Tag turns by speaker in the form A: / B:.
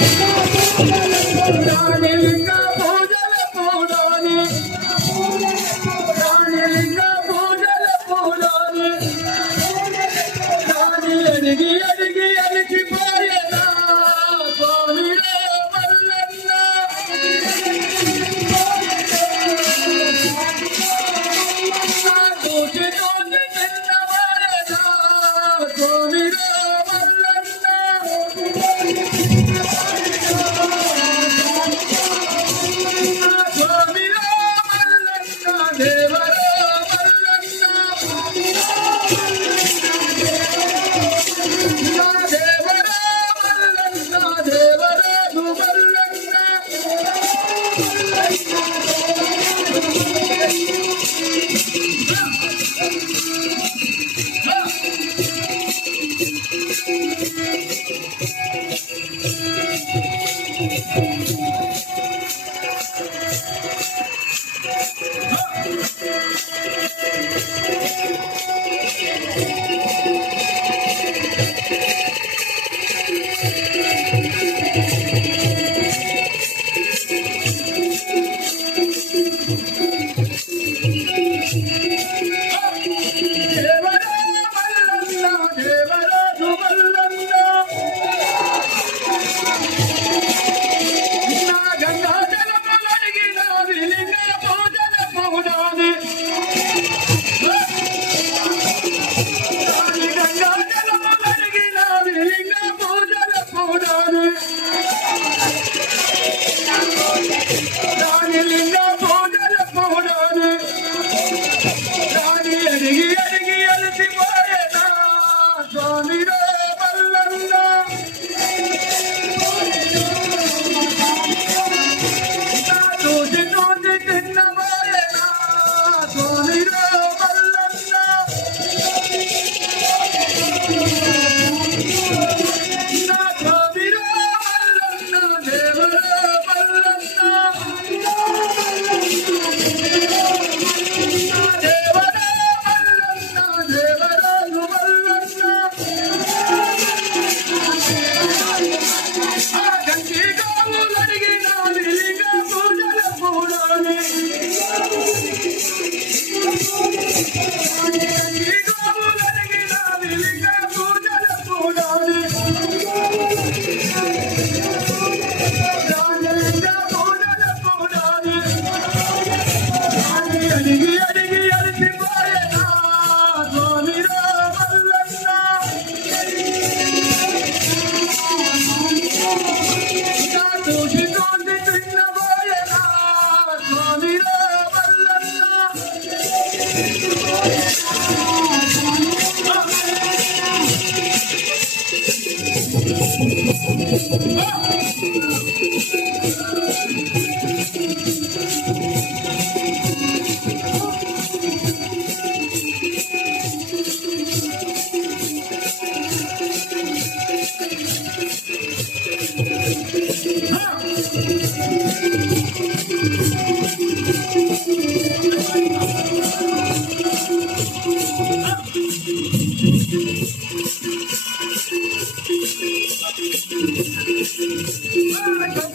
A: Let's go. Eu. Oh, my God.